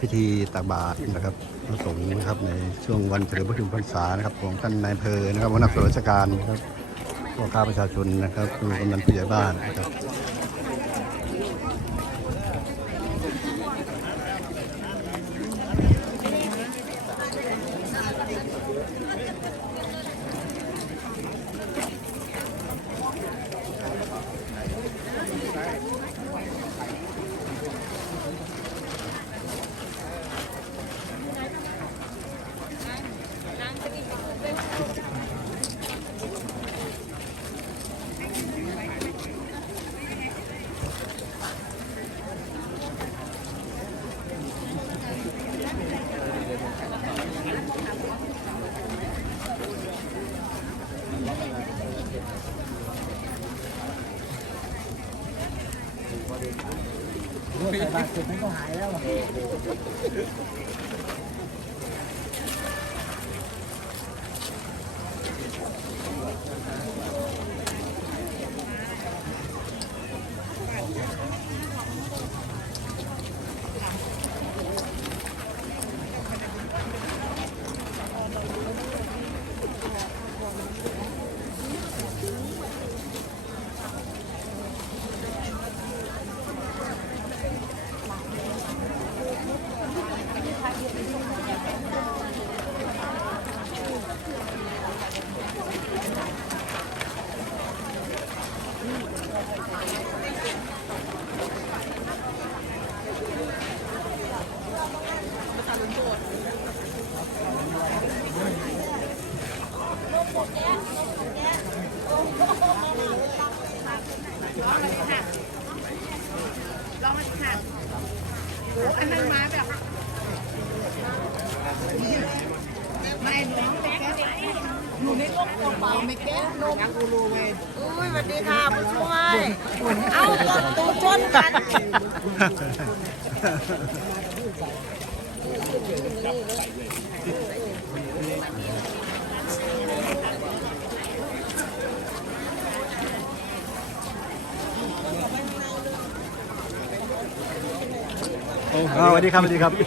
พิธีตักบาตรนะครับพระสงฆ์นะครับในช่วงวันเฉลิมพระชนมพรรษานะครับของท่านนายอำเภอนะครับหัวหน้าส่วนราชการนะครับพ่อค้าประชาชนนะครับผู้กำนันผู้ใหญ่บ้านนะครับ ลองมันหั กโอ้อันนั้นมาแบบไม่หนูไปแก้หนูในโลกเปล่าไม่แก้นมกูรู้เว้ยอุ้ยสวัสดีค่ะผู้ช่วย เอ้ารถตู้ชนกัน อ้าสวัสดีครับสวัสดีครับน่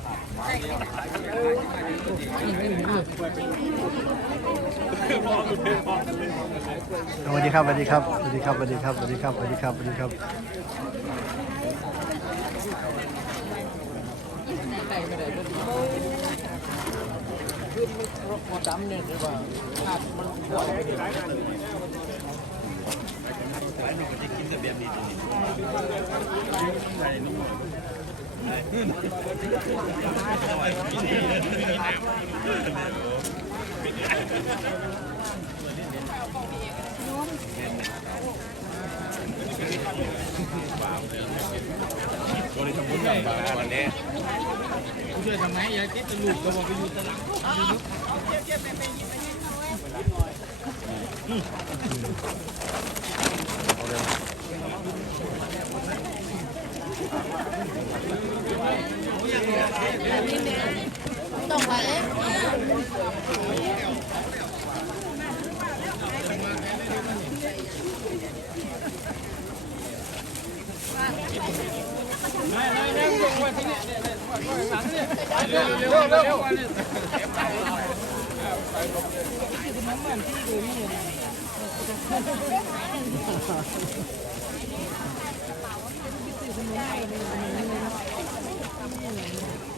สวัสดีครับสวัสดีครับสวัสดีครับสวัสดีครับสวัสดีครับสวัสดีครับสวัสดีครับ วันนี้ทำบุญแบบวันนี้ผู้ช่วยทำไมยายติดตลุกก็บอกไปอยู่ตลาดต้องไปเอ๊ะ เร็วเร็วเร็ว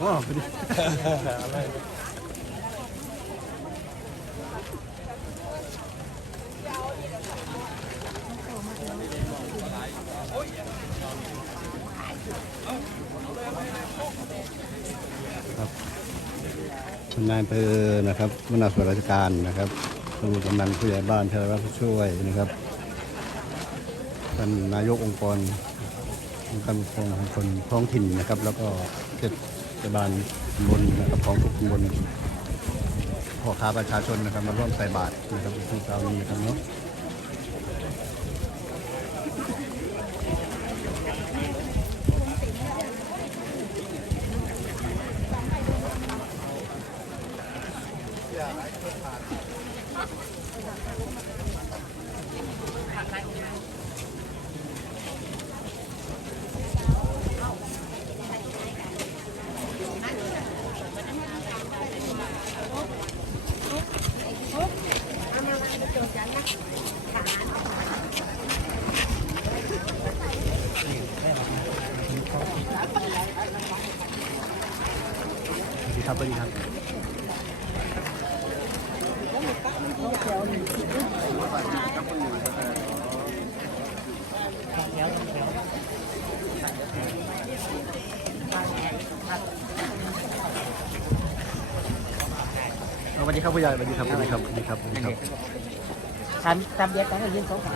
อ๋อสวัสดี ท่า นนายอำเภอนะครับหัวหน้าส่วนราชการนะครับรวมกำนันผู้ใหญ่บ้านท่รับผู้ช่วยนะครับท่านนายกองค์กรองค์การปกครองของคนท้องถิ่นนะครับ แล้วก็เทศบาลตำบลนะครับของทุกตำบลพ่อค้าประชาชนนะครับมาร่วมใส่บาตรนะครับในช่วงเช้านี้นะครับเนาะ สวัสดี ครับสวัสดีครับ ดีครับผู้ใหญ่สวัสดีครับสวัสดีครับสวัสดีครับสวัสดีครับทำทำเดียวกันก็ยืนสองขา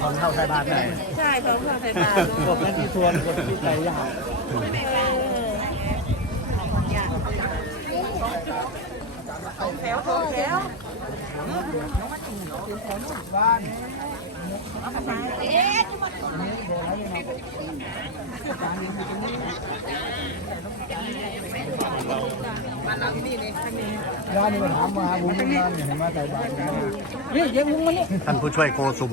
ตอนเข้าใช้บ้านได้ใช่เขาเข้าไฟฟ้าพวกนั้นที่ทวนคนที่ใจยากแถวสองแถวย่านี่มาถามมาบุญงานเห็นมาใส่บาตรนี่เดี๋ยวมึงมานี่ท่านผู้ช่วยโกสุม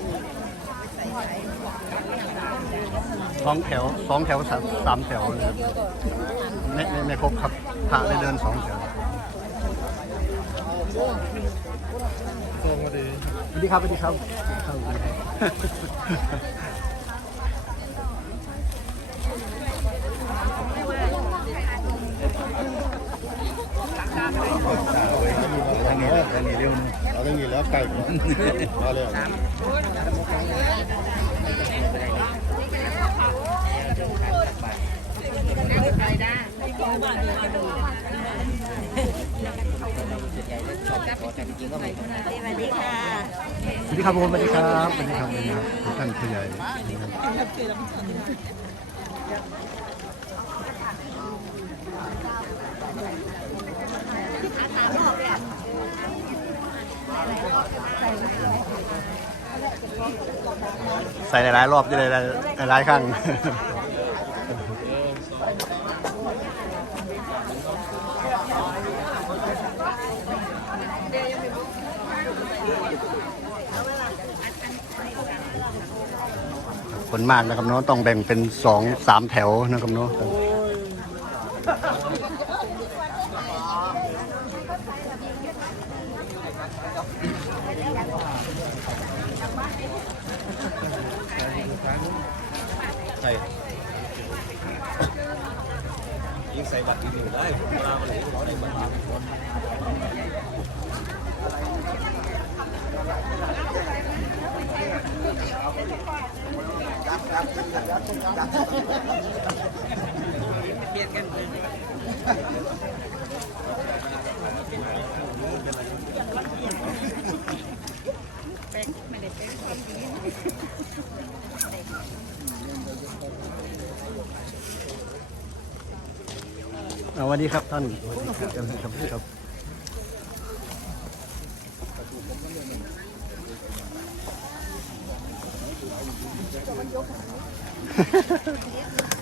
องแถวสองแถวสามสามแถวนะครับไม่ไม่ไม่ครบครับพระได้เดินสองแถวทรงมาดีสวัสดีครับสวัสดีครับ ทางนี้ทางนี้เร็วเอาอย่างนี้แล้วไก่มมาเลยสวัสดีค่ะสวัสดีครับผมสวัสดีครับสวัสดีครับสวัสดีครับท่านผู้ใหญ่นะครับ ใส่หลายๆรอบจะได้หลายๆครั้งคนมากนะครับเนาะต้องแบ่งเป็นสองสามแถวนะครับเนาะ เอา สวัสดีครับท่านสวัสดีครับครับ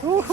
โอ้โห